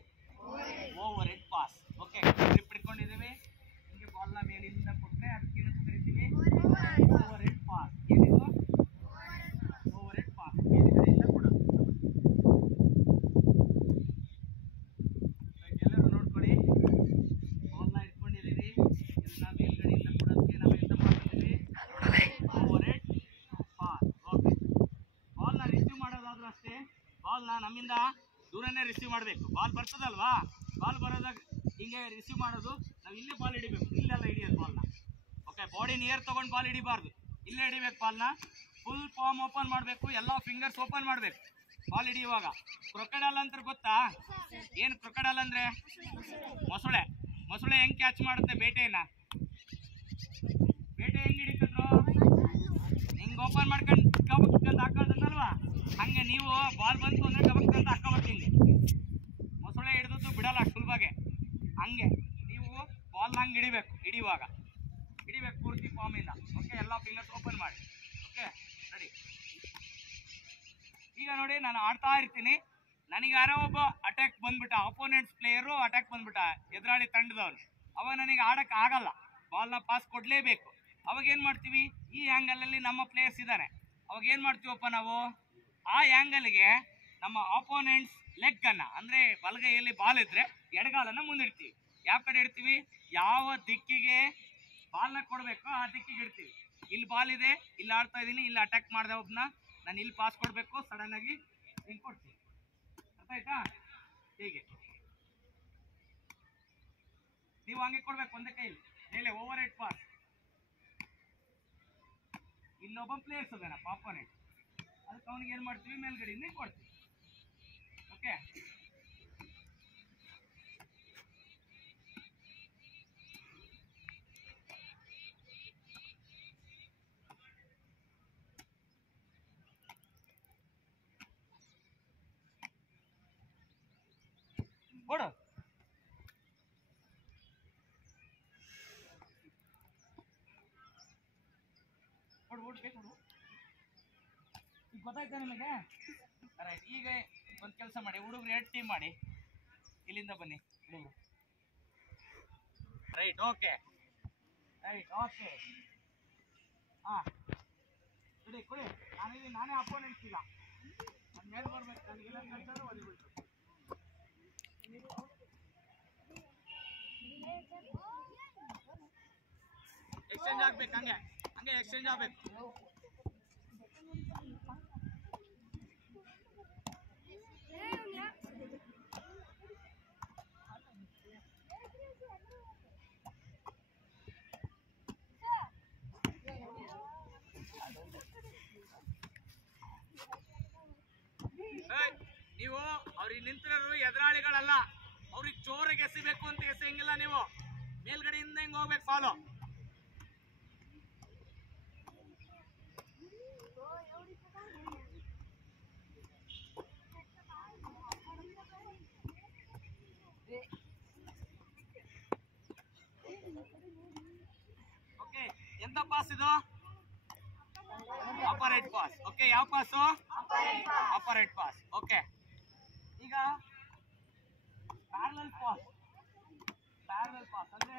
over head pass. Okay, grip ಹಿಡ್ಕೊಂಡಿದ್ದೀವಿ, ಹಿಂಗೆ ಬಾಲ್ನ ಮೇಲಿಂದ ಕೊಟ್ಟರೆ ಅದಕ್ಕೆ ಏನಂತ ಕರಿತೀವಿ, ಓವರ್ ಹೆಡ್ ಪಾಸ್. ಏನಿದು ಓವರ್ ಹೆಡ್ ಪಾಸ್, ಮೇಲ್ಗಡೆಯಿಂದ ಕೊಡೋದು. ಎಲ್ಲರೂ ನೋಡ್ಕೊಳ್ಳಿ, ಬಾಲ್ನ ಇಟ್ಕೊಂಡಿದ್ದೀವಿ, ಇದನ್ನ ಮೇಲ್ಗಡೆಯಿಂದ ಕೊಡೋದಕ್ಕೆ ನಾವು ಎಂತ ಮಾಡ್ತಿದ್ದೀವಿ, ಓವರ್ ಹೆಡ್ ಪಾಸ್. ಓಕೆ, ಬಾಲ್ನ ರಿಸೀವ್ ಮಾಡೋದಾದ್ರೂ ಅಷ್ಟೇ, ಬಾಲ್ನ ನಮ್ಮಿಂದ ದೂರನೇ ರಿಸೀವ್ ಮಾಡಬೇಕು. ಬಾಲ್ ಬರ್ತದಲ್ವಾ, ಬಾಲ್ ಬರೋದಾಗ ಹಿಂಗೆ ರಿಸೀವ್ ಮಾಡೋದು, ನಾವು ಇಲ್ಲೇ ಬಾಲ್ ಹಿಡಿಬೇಕು, ಇಲ್ಲೆಲ್ಲ ಹಿಡಿಯೋದು ಬಾಲ್ನ. ಓಕೆ, ಬಾಡಿ ನಿಯರ್ ತೊಗೊಂಡು ಬಾಲ್ ಹಿಡಿಬಾರ್ದು, ಇಲ್ಲೇ ಹಿಡಿಬೇಕು ಬಾಲ್ನ. ಫುಲ್ ಪಾಮ್ ಓಪನ್ ಮಾಡಬೇಕು, ಎಲ್ಲ ಫಿಂಗರ್ಸ್ ಓಪನ್ ಮಾಡಬೇಕು ಬಾಲ್ ಹಿಡಿಯುವಾಗ. ಕ್ರೊಕೊಡೈಲ್ ಅಂತ ಗೊತ್ತಾ, ಏನು ಕ್ರೊಕೊಡೈಲ್ ಅಂದರೆ ಮೊಸಳೆ. ಮೊಸಳೆ ಹೆಂಗೆ ಕ್ಯಾಚ್ ಮಾಡುತ್ತೆ ಬೇಟೆಯನ್ನ, ಬೇಟೆ ಹೆಂಗೆ ಹಿಡಿತಿದ್ರು, ಹಿಂಗೆ ಓಪನ್ ಮಾಡ್ಕೊಂಡು ಕಬಕ್ಕಂತ ಹಾಕೋದಲ್ವಾ, ಹಂಗೆ ನೀವು ಬಾಲ್ ಬಂತು ಅಂದರೆ ಕಬಕ್ಕಂತ ಹಾಕೋಬೇಕು. ಹಿಂಗೆ ಮೊಸಳೆ ಹಿಡಿದದ್ದು ಬಿಡಲ್ಲ ಸುಲಭಗೆ, ಹಂಗೆ ನೀವು ಬಾಲ್ನ ಹಂಗೆ ಹಿಡಿಯುವಾಗ ಹಿಡಿಬೇಕು ಪೂರ್ತಿ ಫಾರ್ಮಿಂದ. ಓಕೆ, ಎಲ್ಲ ಫಿಂಗರ್ಸ್ ಓಪನ್ ಮಾಡಿ. Okay, ready. ಈಗ ನೋಡಿ, ನಾನು ಆಡ್ತಾ ಇರ್ತೀನಿ, ನನಗೆ ಯಾರೋ ಒಬ್ಬ ಅಟ್ಯಾಕ್ ಬಂದ್ಬಿಟ್ಟ, ಅಪೋನೆಂಟ್ಸ್ ಪ್ಲೇಯರು ಅಟ್ಯಾಕ್ ಬಂದ್ಬಿಟ್ಟ, ಎದುರಾಳಿ ತಂಡದವ್ರು, ಅವಾಗ ನನಗೆ ಆಡಕ್ಕೆ ಆಗಲ್ಲ, ಬಾಲ್ನ ಪಾಸ್ ಕೊಡಲೇಬೇಕು. ಅವಾಗ ಏನು ಮಾಡ್ತೀವಿ, ಈ ಆ್ಯಂಗಲಲ್ಲಿ ನಮ್ಮ ಪ್ಲೇಯರ್ಸ್ ಇದ್ದಾರೆ, ಅವಾಗ ಏನು ಮಾಡ್ತೀವಪ್ಪ ನಾವು, ಆ ಆ್ಯಂಗಲ್ಗೆ ನಮ್ಮ ಆಪೋನೆಂಟ್ಸ್ ಲೆಗ್ಗನ್ನು ಅಂದರೆ ಬಲಗೈಯಲ್ಲಿ ಬಾಲ್ ಇದ್ದರೆ ಎಡಗಾಲನ್ನು ಮುಂದಿಡ್ತೀವಿ. ಯಾವ ಕಡೆ ಇಡ್ತೀವಿ, ಯಾವ ದಿಕ್ಕಿಗೆ ಬಾಲ್ನ ಕೊಡಬೇಕು ಆ ದಿಕ್ಕಿಗೆ ಇಡ್ತೀವಿ. ಇಲ್ಲಿ ಬಾಲ್ ಇದೆ, ಇಲ್ಲಿ ಆಡ್ತಾ ಇದ್ದೀನಿ, ಇಲ್ಲಿ ಅಟ್ಯಾಕ್ ಮಾಡಿದೆ ಒಬ್ಬನ, ನಾನು ಇಲ್ಲಿ ಪಾಸ್ ಕೊಡಬೇಕು, ಸಡನ್ ಆಗಿ ಹಿಂಗೆ ಕೊಡ್ತೀನಿ. ಅರ್ಥ ಆಯ್ತಾ? ಹೀಗೆ ನೀವು ಹಂಗೆ ಕೊಡ್ಬೇಕು, ಒಂದೇ ಕೈಲಿ ಮೇಲೆ ಓವರ್ ಹೆಡ್ ಪಾಸ್. ಇಲ್ಲೊಬ್ಬ ಪ್ಲೇಯರ್ಸ್ ಅದೇನ ಆಪೋನೆಂಟ್, ಅದಕ್ಕೆ ಅವನಿಗೆ ಏನು ಮಾಡ್ತೀವಿ, ಮೇಲ್ಗಡೆಯಿಂದ ಕೊಡ್ತೀವಿ. ಓಕೆ, ಕೊಡು. ಕೊಡು, ಬೇಕು. ಈಗ ಗೊತ್ತಾಯ್ತಾ ನಿಮಗೆ? ರೈಟ್. ಈಗ ಒಂದು ಕೆಲಸ ಮಾಡಿ, ಹುಡುಗರು 2 ಟೀಮ್ ಮಾಡಿ, ಇಲ್ಲಿಂದ ಬನ್ನಿ ಹುಡುಗರು. ರೈಟ್. Okay, right. ಓಕೆ, ಹಾಂ, ಕೊಡಿ ಕೊಡಿ. ನಾನೇ ಅಪೋನೆಂಟ್ಸ್ ಇಲ್ಲ, ನನ್ನ ಮೇಲೆ ಬರ್ಬೇಕು, ನನಗೆಲ್ಲ ಕಳ್ಸೋದು ಹೊಡಿಬಿಡ್ತು. ಎಕ್ಸ್ಚೇಂಜ್ ಆಗ್ಬೇಕು, ಹಂಗೆ ಹಂಗೆ ಎಕ್ಸ್ಚೇಂಜ್ ಆಗ್ಬೇಕು. ನೀವು ಅವ್ರಿಗೆ ನಿಂತಿರೋರು ಎದುರಾಳಿಗಳಲ್ಲ, ಅವ್ರಿಗೆ ಜೋರಾಗಿ ಎಸಿಬೇಕು ಅಂತ ಎಸೆಯಂಗಿಲ್ಲ, ನೀವು ಮೇಲ್ಗಡೆಯಿಂದ ಹಿಂಗೆ ಹೋಗ್ಬೇಕು ಫಾಲೋ. ಓಕೆ, ಎಂತ ಪಾಸ್ ಇದು, ಅಪ್ಪರ್ ಹೆಡ್ ಪಾಸ್. ಓಕೆ, ಯಾವ pass, upper head pass. Okay, ಈಗ ಪ್ಯಾರಲಲ್ ಪಾಸ್. ಪ್ಯಾರಲಲ್ ಪಾಸ್ ಅಂದ್ರೆ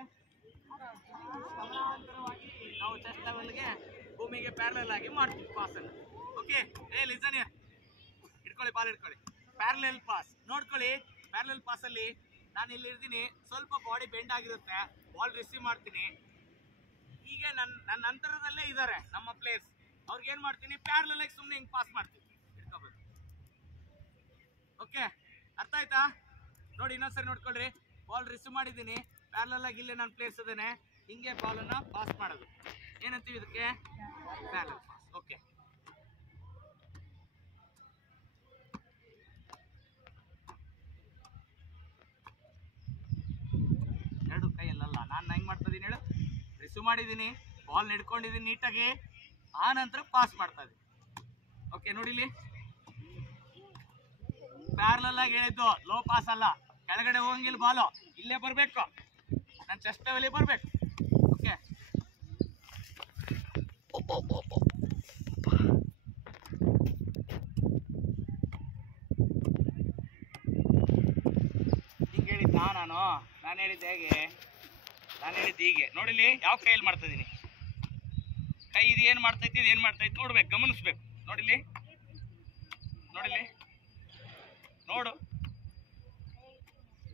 ಸಮಾನಾಂತರವಾಗಿ ನಾವು ಚೆಸ್ಟ್ ಲೆವೆಲ್ಗೆ ಭೂಮಿಗೆ ಪ್ಯಾರಲಲ್ ಆಗಿ ಮಾಡ್ತೀವಿ ಪಾಸ್ ಅನ್ನು. ಓಕೆ, ಲಿಸನ್ ಹಿಯರ್, ಇಟ್ಕೊಳ್ಳಿ, ಬಾಲ್ ಇಟ್ಕೊಳ್ಳಿ. ಪ್ಯಾರಲಲ್ ಪಾಸ್ ನೋಡ್ಕೊಳ್ಳಿ. ಪ್ಯಾರಲಲ್ ಪಾಸ್ ಅಲ್ಲಿ ನಾನು ಇಲ್ಲಿ ಇರ್ತೀನಿ, ಸ್ವಲ್ಪ ಬಾಡಿ ಬೆಂಡ್ ಆಗಿರುತ್ತೆ, ಬಾಲ್ ರಿಸೀವ್ ಮಾಡ್ತೀನಿ. ಈಗ ನನ್ನ ಅಂತರದಲ್ಲೇ ಇದ್ದಾರೆ ನಮ್ಮ ಪ್ಲೇಯರ್ಸ್, ಅವ್ರಿಗೆ ಏನ್ ಮಾಡ್ತೀನಿ, ಪ್ಯಾರಲಲ್ ಆಗಿ ಸುಮ್ಮನೆ ಹಿಂಗೆ ಪಾಸ್ ಮಾಡ್ತೀನಿ, ಇಟ್ಕೋಬೇಕು. ಓಕೆ, ಅರ್ಥ ಆಯ್ತಾ? ನೋಡಿ, ಇನ್ನೊಂದ್ಸರಿ ನೋಡ್ಕೊಳ್ರಿ. ಬಾಲ್ ರಿಸೀವ್ ಮಾಡಿದ್ದೀನಿ, ಪ್ಯಾರಲಲ್ ಆಗಿ ಇಲ್ಲೇ ನಾನು ಪ್ಲೇಸ್ ಅದೇನೆ ಹಿಂಗೆ ಬಾಲನ್ನ ಪಾಸ್ ಮಾಡೋದು. ಏನಂತೀವಿ ಇದಕ್ಕೆ? Parallel pass. ಓಕೆ, ಎರಡು ಕೈಯಲ್ಲ, ನಾನು ಹೆಂಗ್ ಮಾಡ್ತಾ ಇದೀನಿ ಹೇಳು, ರಿಸೀವ್ ಮಾಡಿದ್ದೀನಿ, ಬಾಲ್ ಹಿಡ್ಕೊಂಡಿದ್ದೀನಿ ನೀಟಾಗಿ, ಆ ನಂತರ ಪಾಸ್ ಮಾಡ್ತಾ ಇದೀನಿ. ಓಕೆ ನೋಡಿಲಿ, ಪ್ಯಾರಲಲ್ ಆಗಿ ಹೇಳಿದ್ದು, ಲೋ ಪಾಸ್ ಅಲ್ಲ, ಕೆಳಗಡೆ ಹೋಗಂಗಿಲ್ಲ, ಬಾಲು ಇಲ್ಲೇ ಬರಬೇಕು, ನನ್ನ ಚೆಸ್ಟ್ ಲೆವೆಲ್ ಬರಬೇಕು. ಓಕೆ, ಹಿಂಗೆ ಹೇಳಿದ್ದ ನಾನು ಹೇಳಿದ್ದೆ ಹೇಗೆ? ನಾನು ಹೇಳಿದ್ದು ಹೀಗೆ ನೋಡಿಲಿ, ಯಾವ ಕೈಯಲ್ಲಿ ಮಾಡ್ತಾ ಇದ್ದೀನಿ, ಕೈ ಇದು ಏನು ಮಾಡ್ತೈತಿ, ಇದು ಏನು ಮಾಡ್ತೈತಿ ನೋಡ್ಬೇಕು, ಗಮನಿಸ್ಬೇಕು. ನೋಡಿಲಿ ನೋಡಿಲಿ, ನೋಡು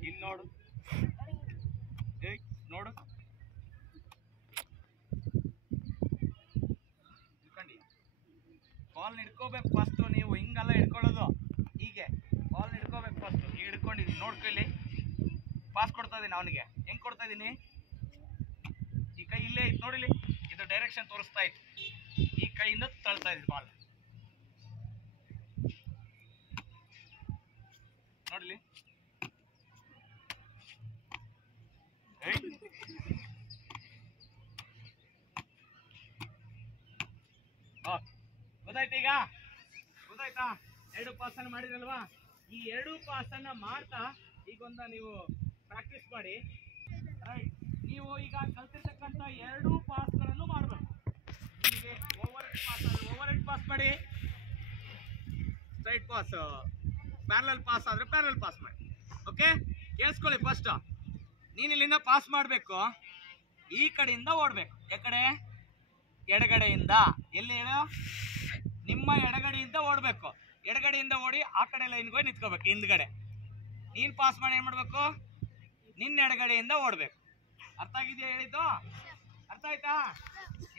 ಇಲ್ಲಿ ನೋಡು, ನೋಡು, ಬಾಲ್ ಹಿಡ್ಕೋಬೇಕು ಫಸ್ಟ್. ನೀವು ಹಿಂಗಲ್ಲ ಹಿಡ್ಕೊಳ್ಳೋದು, ಹೀಗೆ ಬಾಲ್ ಹಿಡ್ಕೋಬೇಕು ಫಸ್ಟ್. ಈಗ ಹಿಡ್ಕೊಂಡಿದ್ದೀನಿ, ನೋಡ್ಕೊಳ್ಳಿ, ಪಾಸ್ ಕೊಡ್ತಾ ಇದ್ದೀನಿ ಅವನಿಗೆ. ಹೆಂಗ್ ಕೊಡ್ತಾ ಇದ್ದೀನಿ? ಈ ಕೈ ಇಲ್ಲೇ ಇತ್ತು ನೋಡಿಲಿ, ಇದು ಡೈರೆಕ್ಷನ್ ತೋರಿಸ್ತಾ ಇತ್ತು, ಈ ಕೈಯಿಂದ ತಳ್ತಾ ಇದ್ದೀನಿ ಬಾಲ್. ನೋಡಿಲಿ, ಗೊತ್ತಾಯ್ತು? ಈಗ ಗೊತ್ತಾಯ್ತಾ? ಎರಡು ಪಾಸನ್ನು ಮಾಡಿದ್ರಲ್ವಾ? ಈ ಎರಡು ಪಾಸನ್ನ ಮಾಡ್ತಾ ಈಗೊಂದ ನೀವು ಪ್ರಾಕ್ಟೀಸ್ ಮಾಡಿ. ರೈಟ್, ನೀವು ಈಗ ಕಲ್ತಿರ್ತಕ್ಕಂಥ ಎರಡು ಪಾಸ್ಗಳನ್ನು ಮಾಡಬೇಕು. ನಿಮಗೆ ಓವರ್ ಹೆಡ್ ಪಾಸ್ ಆದರೆ ಓವರ್ ಹೆಡ್ ಪಾಸ್ ಮಾಡಿ, ಸ್ಟ್ರೈಟ್ ಪಾಸ್, ಪ್ಯಾರಲಲ್ ಪಾಸ್ ಆದರೆ ಪ್ಯಾರಲಲ್ ಪಾಸ್ ಮಾಡಿ. ಓಕೆ, ಕೇಳಿಸ್ಕೊಳ್ಳಿ. ಫಸ್ಟ್ ನೀನು ಇಲ್ಲಿಂದ ಪಾಸ್ ಮಾಡಬೇಕು, ಈ ಕಡೆಯಿಂದ ಓಡಬೇಕು. ಯಾಕಡೆ? ಎಡಗಡೆಯಿಂದ. ಎಲ್ಲಿ ಹೇಳೋ? ನಿಮ್ಮ ಎಡಗಡೆಯಿಂದ ಓಡಬೇಕು. ಎಡಗಡೆಯಿಂದ ಓಡಿ ಆ ಕಡೆ ಲೈನ್ಗೆ ಹೋಗಿ ನಿಂತ್ಕೋಬೇಕು ಹಿಂದ್ಗಡೆ. ನೀನು ಪಾಸ್ ಮಾಡಿ ಏನು ಮಾಡಬೇಕು? ನಿನ್ನ ಎಡಗಡೆಯಿಂದ ಓಡಬೇಕು. ಅರ್ಥ ಆಗಿದೆಯಾ ಹೇಳಿದ್ದು? ಅರ್ಥ ಆಯ್ತಾ?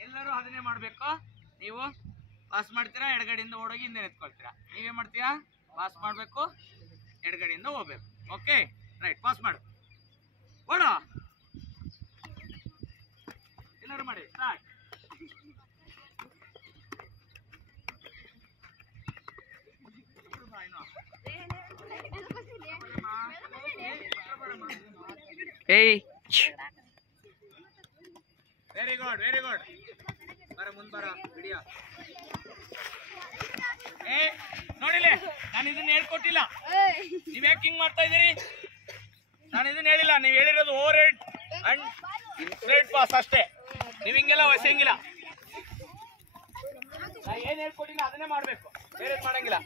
ಎಲ್ಲರೂ ಅದನ್ನೇ ಮಾಡಬೇಕು. ನೀವು ಪಾಸ್ ಮಾಡ್ತೀರಾ, ಎಡಗಡೆಯಿಂದ ಓಡೋಗಿ ಹಿಂದೆ ನಿಂತ್ಕೊಳ್ತೀರಾ. ನೀವೇನು ಮಾಡ್ತೀರಾ? ಪಾಸ್ ಮಾಡಬೇಕು, ಎಡಗಡೆಯಿಂದ ಹೋಗ್ಬೇಕು. ಓಕೆ, ರೈಟ್, ಪಾಸ್ ಮಾಡು, ಓಡ, ಎಲ್ಲರೂ ಮಾಡಿ, start. Very good, very good. ಬರ ಮುಂದೆ ಬರ, ವಿಡಿಯೋ. ನೋಡಿಲ್ಲ, ನಾನು ಇದನ್ನ ಹೇಳ್ಕೊಟ್ಟಿಲ್ಲ, ನೀವ್ ಯಾಕೆ ಹಿಂಗ್ ಮಾಡ್ತಾ ಇದೀರಿ? ನಾನು ಇದನ್ನ ಹೇಳಿಲ್ಲ, ನೀವು ಹೇಳಿರೋದು over head and straight pass ಅಷ್ಟೇ. ನೀವ್ ಹಿಂಗೆಲ್ಲ ವಸಂಗಿಲ್ಲ. ನಾ ಏನ್ ಹೇಳ್ಕೊಟ್ಟಿಲ್ಲ ಅದನ್ನೇ ಮಾಡ್ಬೇಕು, ಬೇರೆ ಮಾಡಂಗಿಲ್ಲ.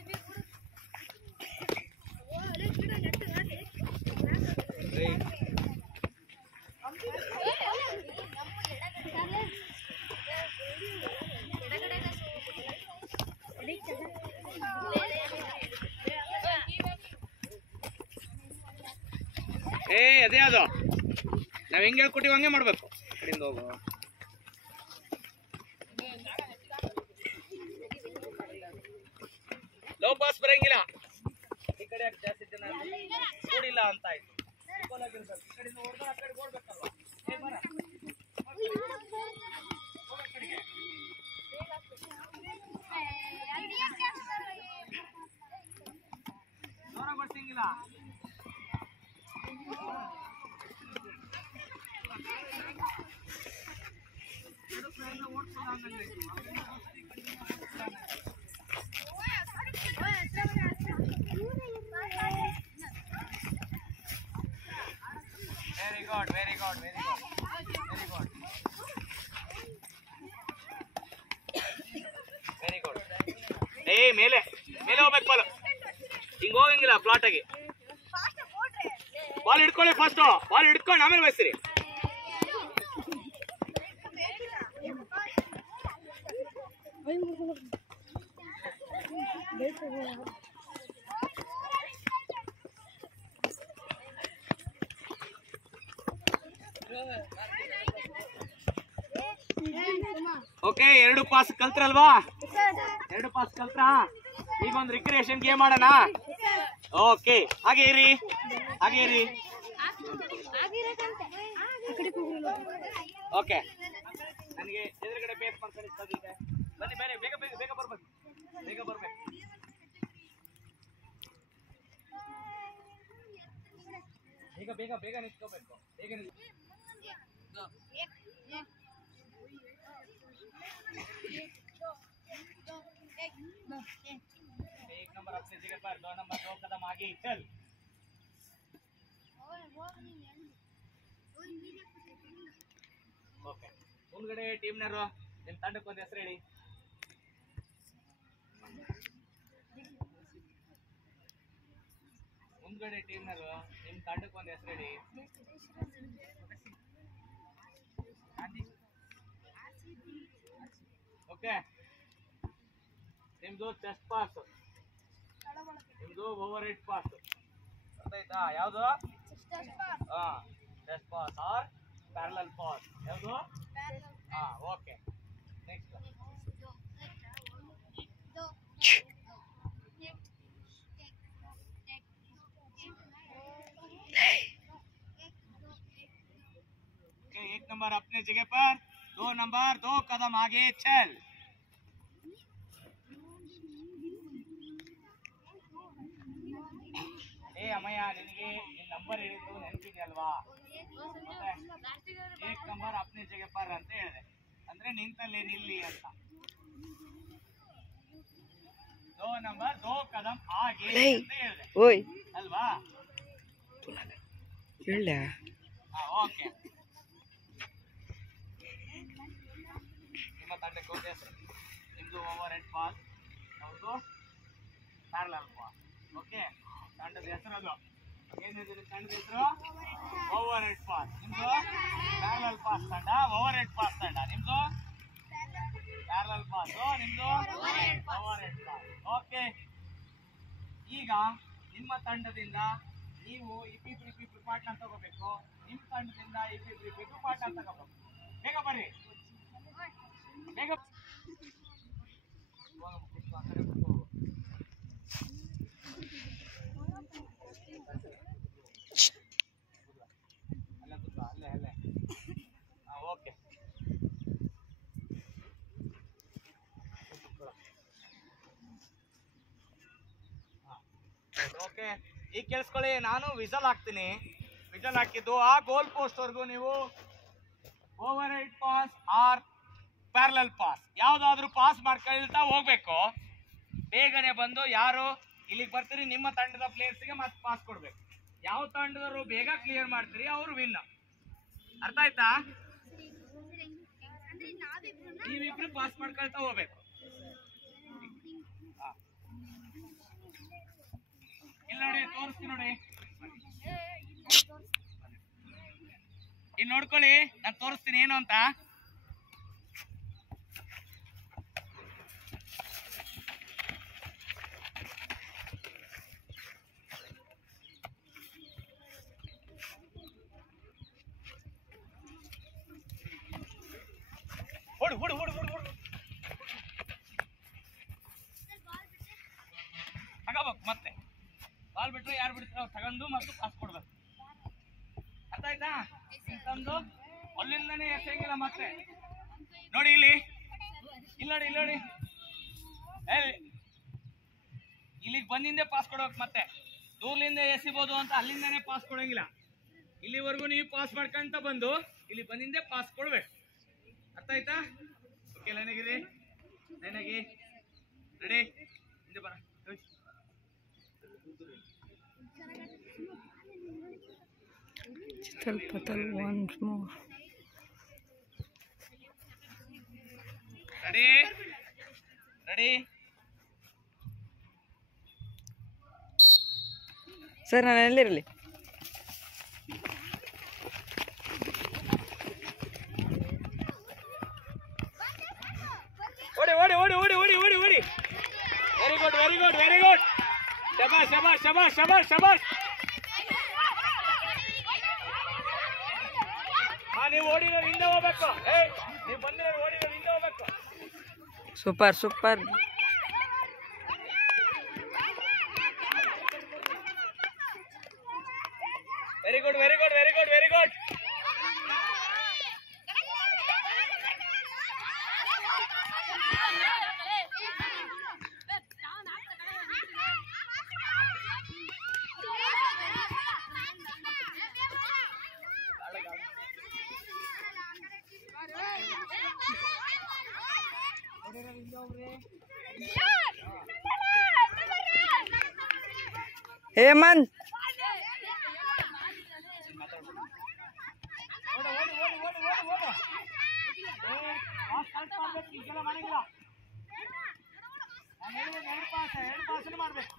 ಅದೇ ಅದು ನಾವ್ ಹೆಂಗ್ ಹೇಳ್ಕೊಟ್ಟಿವಿ ಹಂಗೆ ಮಾಡ್ಬೇಕು. ಕಡೆಯಿಂದ ಹೋಗು, ಲೋ ಪಾಸ್ ಬರಂಗಿಲ್ಲ. ಈ ಕಡೆ ಜಾಸ್ತಿ ಜನ ಕೂಡಿಲ್ಲ ಅಂತ ಆಯ್ತು. ಈ ಕಡೆಯಿಂದ ಹೊಡೆದ್ರೆ ಆ ಕಡೆ ಓಡ್ಬೇಕಲ್ವಾ? ಜೋರ ಬರ್ಸಂಗಿಲ್ಲ. Very good, very good, very good, very good, very good. ಮೇಲೆ ಮೇಲೆ ಹೋಗ್ಬೇಕು ಬಾಲ್, ಹಿಂಗ ಹೋಗಂಗಿಲ್ಲ ಫ್ಲಾಟ್ ಆಗಿ. ಬಾಲ್ ಹಿಡ್ಕೊಳ್ಳಿ ಫಸ್ಟ್, ಬಾಲ್ ಹಿಡ್ಕೊಂಡು ಆಮೇಲೆ ಬಯಸ್ರಿ. ಓಕೆ, ಎರಡು ಪಾಸ್ ಕಲ್ತ್ರಲ್ವಾ? ಎರಡು ಪಾಸ್ ಕಲ್ತ್ರಾ? ಈಗ ಒಂದು ರಿಕ್ರಿಯೇಷನ್ ಗೇಮ್ ಮಾಡೋಣ. ಓಕೆ, ಹಾಗೆ ಇರಿ, ಹಾಗೆ ಇರಿ. ಓಕೆ, ನನಗೆ ಎದುರುಗಡೆ ಬೇಸ್ ಮಾಡ್ಕೊಂಡು ಬನ್ನಿ, ಬೇರೆ ಬೇಗ ಬೇಗ ಬೇಗ ಬರ್ಬೇಕು, ಬೇಗ ಬರ್ಬೇಕು. ಬೇಗ ಬೇಗ ಬೇಗ ನಿಂತ್ಕೋಬೇಕು, ಬೇಗ एक नंबर अपने जगह पर, 2 नंबर 2 कदम आगे चल. ಓಕೆ, ಮುಂದ್ಗಡೆ ಟೀಮ್ನವರು ನಿಮ್ಮ ತಂಡಕ್ಕೆ ಒಂದು ಹೆಸರು ಹೇಳಿ. ಮುಂದ್ಗಡೆ ಟೀಮ್ನವರು ನಿಮ್ಮ ತಂಡಕ್ಕೆ ಒಂದು ಹೆಸರು ಹೇಳಿ. ಓಕೆ, ನಿಮ್ದು ಚೆಸ್ಟ್ ಪಾಸ್, ನಿಮ್ದು ಓವರ್ ಹೆಡ್ ಪಾಸ್, ಗೊತ್ತಾಯ್ತಾ? ಯಾವುದು? Chest pass or parallel pass. ಯಾವುದು? Okay, next. एक नंबर अपने जगह पर, 2 नंबर 2 कदम आगे चल. ಅಮ್ಮಯ್ಯ, ನಿನಗೆ ಈ ನಂಬರ್ ಹೇಳಿದ್ದು ನೆನಪಿದೆ ಅಲ್ವಾ? 1 ನಂಬರ್ ಅಪ್ನೆ ಜಗह पर ಅಂತ ಹೇಳಿದೆ, ಅಂದ್ರೆ ನಿಂತಲ್ಲೇ ನಿಲ್ಲಿ ಅಂತ. 2 ನಂಬರ್ 2 ಕದಂ ಆಗೆ ಅಂತ ಹೇಳಿದೆ ಅಲ್ವಾ? ಓಕೆ, ನಿಮ್ಮ ತಂಡಕ್ಕೆ ಒಂದು ಹೆಸರು. ನಿಮ್ದು ಓವರ್ ಹೆಡ್ ಪಾಸ್, ಹೌದು ಪ್ಯಾರಲಲ್ ಪಾಸ್. ಓಕೆ, ತಂಡದ ಹೆಸರು ಅದು ಏನಿದೆ? ತಂಡದ ಹೆಸರು ಓವರ್ ಹೆಡ್ ಪಾಸ್. ನಿಮ್ದು ಪ್ಯಾರಲಲ್ ಪಾಸ್ ತಂಡ, ಓವರ್ ಹೆಡ್ ಪಾಸ್ ತಂಡ. ನಿಮ್ದು ಪ್ಯಾರಲಲ್ ಪಾಸ್, ನಿಮ್ದು ಓವರ್ ಹೆಡ್ ಪಾಸ್. ಓಕೆ, ಈಗ ನಿಮ್ಮ ತಂಡದಿಂದ ನೀವು ಇಬ್ಬಿಬ್ರು ಪಾರ್ಟ್ನರ್ ತಗೋಬೇಕು. ನಿಮ್ಮ ತಂಡದಿಂದ ಇಬ್ಬಿಬ್ರು ಪಾರ್ಟ್ನರ್ ತಗೋಬೇಕು. ಬೇಗ ಬರ್ರಿ, ಬೇಗ. ಓಕೆ, ಓಕೆ, ಈಗ ಕೇಳಿಸ್ಕೊಳ್ಳಿ. ನಾನು ವಿಸಲ್ ಹಾಕ್ತೀನಿ. ವಿಸಲ್ ಹಾಕಿದ್ದು ಆ ಗೋಲ್ ಪೋಸ್ಟ್ ವರೆಗೂ ನೀವು over head pass or parallel pass ಯಾವ್ದಾದ್ರು ಪಾಸ್ ಮಾಡ್ಕೊಳ್ತಾ ಹೋಗ್ಬೇಕು. ಬೇಗನೆ ಬಂದು ಯಾರು ಇಲ್ಲಿಗೆ ಬರ್ತೀರಿ ನಿಮ್ಮ ತಂಡದ ಪ್ಲೇಯರ್ಸ್ಗೆ ಮತ್ತೆ ಪಾಸ್ ಕೊಡ್ಬೇಕು. ಯಾವ ತಂಡದವರು ಬೇಗ ಕ್ಲಿಯರ್ ಮಾಡ್ತೀರಿ ಅವರು ವಿನ್. ಅರ್ಥ ಆಯ್ತಾ? ನೀವಿಬ್ರು ಪಾಸ್ ಮಾಡ್ಕೊಳ್ತಾ ಹೋಗ್ಬೇಕು. ಇಲ್ಲಿ ನೋಡಿ, ತೋರಿಸ್ತೀನಿ ನೋಡಿ, ಇಲ್ಲಿ ನೋಡ್ಕೊಳ್ಳಿ, ನಾನು ತೋರಿಸ್ತೀನಿ ಏನು ಅಂತ. ಓಡು ಓಡು ಓಡು ಓಡು ಓಡು ತಗೋಬೇಕು. ಮತ್ತೆ ಬಾಲ್ ಬಿಟ್ರೆ ಯಾರು ಬಿಡ್ತಾರೆ ತಗೊಂಡು ಮತ್ತೆ ಪಾಸ್ ಕೊಡ್ಬೇಕು. ಅರ್ಥ ಆಯ್ತಾ? ತಂದು ಅಲ್ಲಿಂದನೇ ಎಸೆಯಂಗಿಲ್ಲ. ಮತ್ತೆ ನೋಡಿ, ಇಲ್ಲಿ ನೋಡಿ, ಇಲ್ಲಿ ನೋಡಿ, ಇಲ್ಲಿಗೆ ಬಂದಿಂದೆ ಪಾಸ್ ಕೊಡ್ಬೇಕು. ಮತ್ತೆ ದೂರ್ಲಿಂದ ಎಸಿಬೋದು ಅಂತ ಅಲ್ಲಿಂದನೇ ಪಾಸ್ ಕೊಡಂಗಿಲ್ಲ. ಇಲ್ಲಿವರೆಗೂ ನೀವು ಪಾಸ್ ಮಾಡ್ಕೊಂತ ಬಂದು ಇಲ್ಲಿ ಬಂದಿಂದೆ ಪಾಸ್ ಕೊಡ್ಬೇಕು. ಅರ್ಥ ಆಯ್ತಾ? ಓಕೆ, ಲೈನಾಗಿದೆ, ಲೈನಾಗಿ ರೆಡಿ, ಹಿಂದೆ ಬರ. once more. Ready? Ready? Sir, ನಾನು ಎಲ್ಲಿರಲಿ? ಓಡಿ ಓಡಿ ಓಡಿ ಓಡಿ ಓಡಿ ಓಡಿ ಓಡಿ. Very good, very good, very good. ಶಬಾಷ್ ಶಬಾಷ್ ಶಬಾಷ್ ಶಬಾಷ್ ಶಬಾಷ್. ನೀವು ಓಡಿರೋರು ಹಿಂದೆ ಹೋಗ್ಬೇಕು. ನೀವು ಬಂದಿರೋರು ಓಡಿರೋರು ಹಿಂದೆ ಹೋಗ್ಬೇಕು. Super super. Very good, very good, very good, very good. Hemant ಮಾಡ್ಬೇಕು.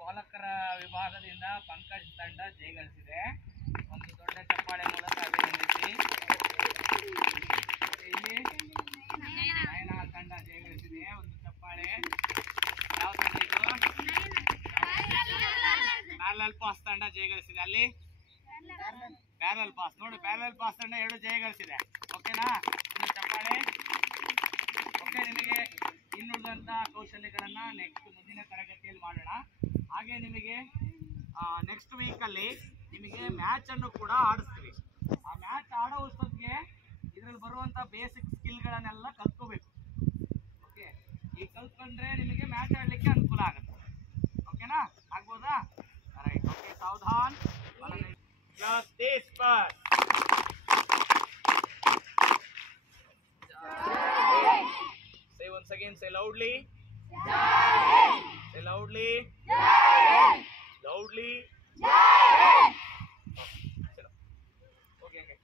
ಬಾಲಕರ ವಿಭಾಗದಿಂದ ಪಂಕಜ್ ತಂಡ ಜಯಗಳಿಸಿದೆ. ಒಂದು ದೊಡ್ಡ ಚಪ್ಪಾಳೆ ಮೂಲಕ ಅಭಿನಂದಿಸಿ. ಇಲ್ಲಿ ನಯನ ತಂಡ ಜಯಗಳಿಸಿದೆ. ಒಂದು ಚಪ್ಪಾಳೆ. ಯಾವ ತಂಡ ಇದು? ಪ್ಯಾರಲಲ್ ಪಾಸ್ ತಂಡ ಜಯಗಳಿಸಿದೆ. ಅಲ್ಲಿ ಪ್ಯಾರಲಲ್ ಪಾಸ್ ನೋಡಿ, ಪ್ಯಾರಲಲ್ ಪಾಸ್ ತಂಡ 2 ಜಯಗಳಿಸಿದೆ. ಓಕೆನಾ? ಒಂದು ಚಪ್ಪಾಳೆ. ಓಕೆ, ನಿಮಗೆ ಇನ್ನುಳಿದಂತ ಕೌಶಲ್ಯಗಳನ್ನ ನೆಕ್ಸ್ಟ್ ಮುಂದಿನ ತರಗತಿಯಲ್ಲಿ ಮಾಡೋಣ. ಹಾಗೆ ನಿಮಗೆ ನೆಕ್ಸ್ಟ್ ವೀಕಲ್ಲಿ ನಿಮಗೆ ಮ್ಯಾಚ್ ಅನ್ನು ಕೂಡ ಆಡಿಸ್ತೀವಿ. ಆ ಮ್ಯಾಚ್ ಆಡೋ ಅಷ್ಟೊತ್ತಿಗೆ ಇದರಲ್ಲಿ ಬರುವಂಥ ಬೇಸಿಕ್ ಸ್ಕಿಲ್ಗಳನ್ನೆಲ್ಲ ಕಲ್ತ್ಕೋಬೇಕು. ಓಕೆ, ಈಗ ಕಲ್ತ್ಕೊಂಡ್ರೆ ನಿಮಗೆ ಮ್ಯಾಚ್ ಆಡಲಿಕ್ಕೆ ಅನುಕೂಲ ಆಗುತ್ತೆ. ಓಕೆನಾ? ಆಗ್ಬೋದಾ? Right. Okay, Savdhaan. Justice first. Say once again, say loudly. Say loudly. Loudly. Okay, okay.